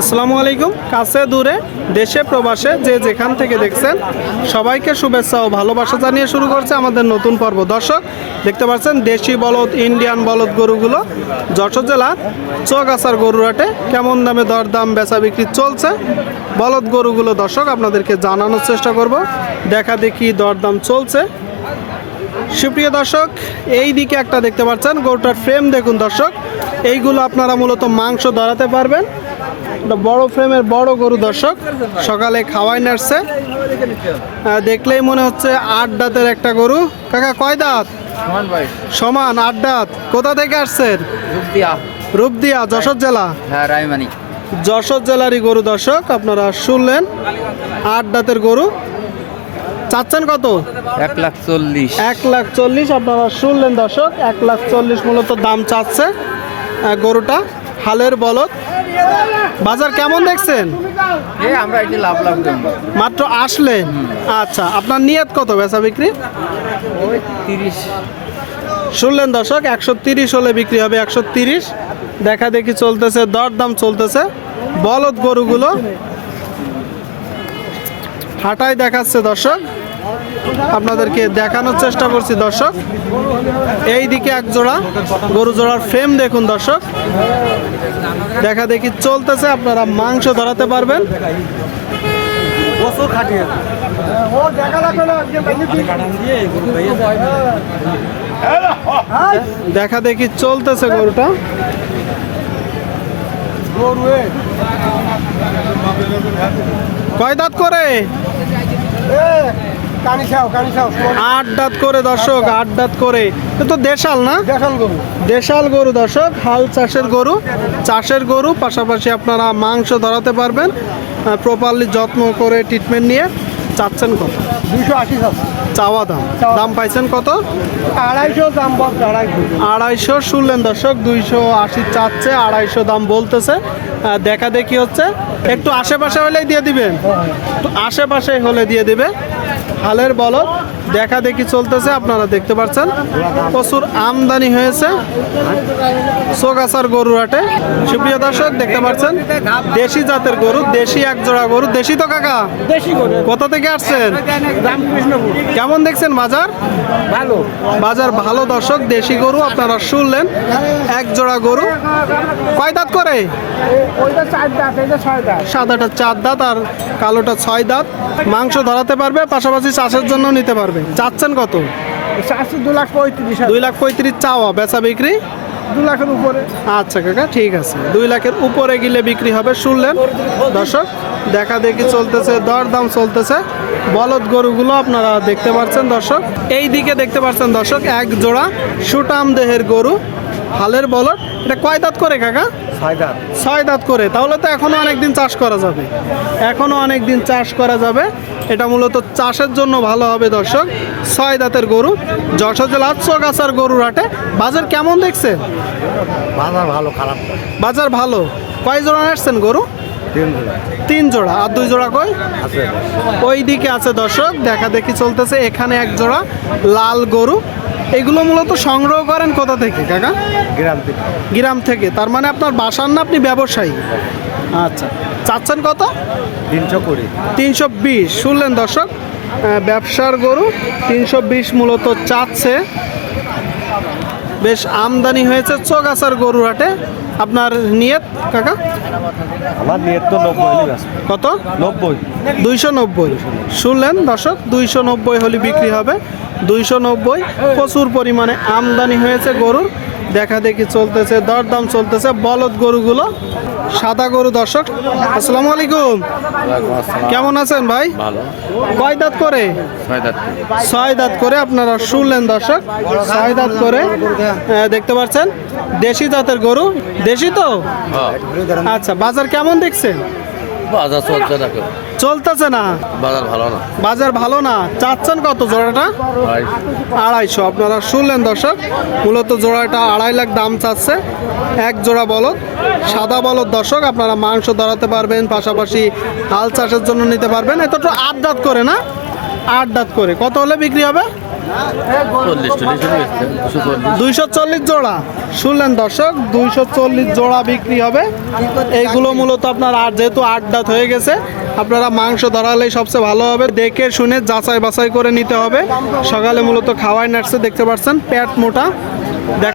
আসসালামু আলাইকুম। কাছে দূরে, দেশে, প্রবাসে, যে যেখান থেকে দেখছেন, সবাইকে শুভেচ্ছা ও ভালোবাসা জানিয়ে শুরু করছে আমাদের নতুন পর্ব। দর্শক, দেখতে পাচ্ছেন দেশি বলদ, ইন্ডিয়ান বলদ গরুগুলো। যশোর জেলার চৌগাছার গরুরাটে কেমন দামে দরদাম, বেচা বিক্রি চলছে? বলদ গরুগুলো দর্শক, আপনাদেরকে জানানোর চেষ্টা করব। দেখা দেখি দরদাম চলছে। সুপ্রিয় দর্শক, এই দিকে একটা দেখতে পাচ্ছেন, গরুটার ফ্রেম দেখুন দর্শক। এইগুলো আপনারা মূলত মাংস ধরাতে পারবেন। একটা বড় ফ্রেমের বড় গরু দর্শক। সকালে খাওয়াই নাড়ছে। দেখলেই মনে হচ্ছে আট দাঁতের একটা গরু। কাকা কয় দাঁত? সমান আট দাঁত। কোথা থেকে আসছেন? রূপদিয়া। যশোর জেলা? হ্যাঁ রায়মানি। যশোর জেলারই গরু দর্শক আপনারা শুনলেন আট দাঁতের গরু। চাচ্ছেন কত? এক লাখ চল্লিশ। এক লাখ চল্লিশ আপনারা শুনলেন দর্শক এক লাখ চল্লিশ মূলত দাম চাচ্ছে গরুটা। হালের বলদ। বাজার কেমন দেখছেন? আমরা এটি লাভ লাভ মাত্র আসলেন আচ্ছা আপনার নিয়ত কত বেচা বিক্রি? তিরিশ। শুনলেন দর্শক একশো তিরিশ হলে বিক্রি হবে একশো তিরিশ। দেখা দেখি চলতেছে দরদাম চলতেছে। বলদ গরুগুলো হাঁটাই দেখাচ্ছে দর্শক। আপনাদেরকে দেখানোর চেষ্টা করছি দর্শক। এই দিকে এক জোড়া গরু জোড়ার ফ্রেম দেখুন দর্শক। দেখা দেখি চলতেছে আপনারা মাংস ধরাতে পারবেন। দেখা দেখি চলতেছে গরুটা। কয় দাঁত করে? আট দাঁত করে দর্শক আট দাঁত। করে। তো দেশাল না? দেশাল গরু। দর্শক হাল চাষের গরু চাষের গরু পাশাপাশি আপনারা মাংস ধরাতে পারবেন প্রপারলি যত্ন করে ট্রিটমেন্ট নিয়ে চাচ্ছেন কত? দুইশো আশি চাওয়া দাম। দাম পাইছেন কত? আড়াইশো দাম আড়াইশো। শুনলেন দর্শক দুইশো আশি চাচ্ছে আড়াইশো দাম বলতেছে। দেখা দেখি হচ্ছে। একটু আশেপাশে হলেই দিয়ে দিবেন। একটু আশেপাশে হলে দিয়ে দিবে। হালের বলদ। দেখা দেখি চলতেছে আপনারা দেখতে পাচ্ছেন। প্রচুর আমদানি হয়েছে সোগাছার গরু হাটে। সুপ্রিয় দর্শক দেখতে পাচ্ছেন দেশি জাতের গরু দেশি এক জোড়া গরু। দেশি তো কাকা? কোথা থেকে আসছেন? কেমন দেখছেন বাজার? ভালো। বাজার ভালো দর্শক দেশি গরু আপনারা শুনলেন এক জোড়া গরু। কয় দাঁত করে? সাদাটা চার দাঁত আর কালোটা ছয় দাঁত। মাংস ধরাতে পারবে পাশাপাশি চাষের জন্য নিতে পারবে। চাচ্ছেন কত? চারশো দু লাখ পঁয়ত্রিশ দুই লাখ পঁয়ত্রিশ চাওয়া বেচা বিক্রি? দু লাখের উপরে। আচ্ছা কাকা ঠিক আছে। দুই লাখের উপরে গেলে বিক্রি হবে শুনলেন? দর্শক দেখা দেখি চলতেছে দর দাম চলতেছে। বলদ গরুগুলো আপনারা দেখতে পাচ্ছেন দর্শক। এই দিকে দেখতে পাচ্ছেন দর্শক এক জোড়া সুটাম দেহের গরু হালের বলদ। এটা কয় দাঁত করে কাকা? ছয় দাঁত করে। তাহলে তো এখনও অনেক দিন চাষ করা যাবে। এখনও অনেক দিন চাষ করা যাবে। এটা মূলত চাষের জন্য ভালো হবে দর্শক। ছয় দাঁতের গরু। যশোর জেলার চোগাছার গরুর হাটে। বাজার কেমন দেখছে বাজার ভালো খারাপ। বাজার ভালো। কয় জোড়া আসছেন গরু? তিন তিন জোড়া। আর দুই জোড়া কই? আছে। ওই দিকে আছে দর্শক। দেখা দেখি চলতেছে। এখানে এক জোড়া লাল গরু। এগুলো মূলত সংগ্রহ করেন কোথা থেকে কাকা? গ্রাম থেকে। গ্রাম থেকে। তার মানে আপনার বাসার না আপনি ব্যবসায়ী? আচ্ছা। চাচ্ছেন কত? তিনশো কুড়ি। তিনশো বিশ। শুনলেন দর্শক ব্যবসার গরু তিনশো বিশ মূলত চাচ্ছে। বেশ আমদানি হয়েছে চোখ চোগাছার গরু হাটে। আপনার নিয়ত কাকা? আমার নিয়ত তো নব্বই কত? নব্বই। দুইশো নব্বই। শুনলেন দর্শক দুইশো নব্বই হলে বিক্রি হবে। দুইশো নব্বই প্রচুর পরিমাণে আমদানি হয়েছে গরুর। দেখা দেখি চলতেছে দরদাম চলতেছে। বলদ গরুগুলো সাদা গরু দর্শক আসসালামু আলাইকুম। কেমন আছেন ভাই? কয় দাঁত করে? ছয় দাঁত করে। আপনারা শুনলেন দর্শক ছয় দাঁত করে দেখতে পাচ্ছেন দেশি জাতের গরু দেশি তো? আচ্ছা বাজার কেমন দেখছেন? বাজার চলছে দেখো। চলতেছে না? বাজার ভালো না। বাজার ভালো না? চাচ্ছেন কত জোড়াটা? আড়াইশো। আপনারা শুনলেন দর্শক মূলত জোড়াটা আড়াই লাখ দাম চাচ্ছে। এক জোড়া বলদ সাদা বলদ দর্শক আপনারা মাংস ধরাতে পারবেন পাশাপাশি হাল চাষের জন্য নিতে পারবেন। এতটা তো আট করে না? আট দাঁত করে। কত হলে বিক্রি হবে? দুইশো চল্লিশ জোড়া। শুনলেন দর্শক, দুইশো চল্লিশ জোড়া বিক্রি হবে। এইগুলো মূলত আপনার আর যেহেতু আট দাঁত হয়ে গেছে, আপনারা মাংস ধরালেই সবচেয়ে ভালো হবে। দেখে শুনে যাচাই বাছাই করে নিতে হবে। সকালে মূলত খাওয়াই নাটছে দেখতে পাচ্ছেন প্যাট মোটা।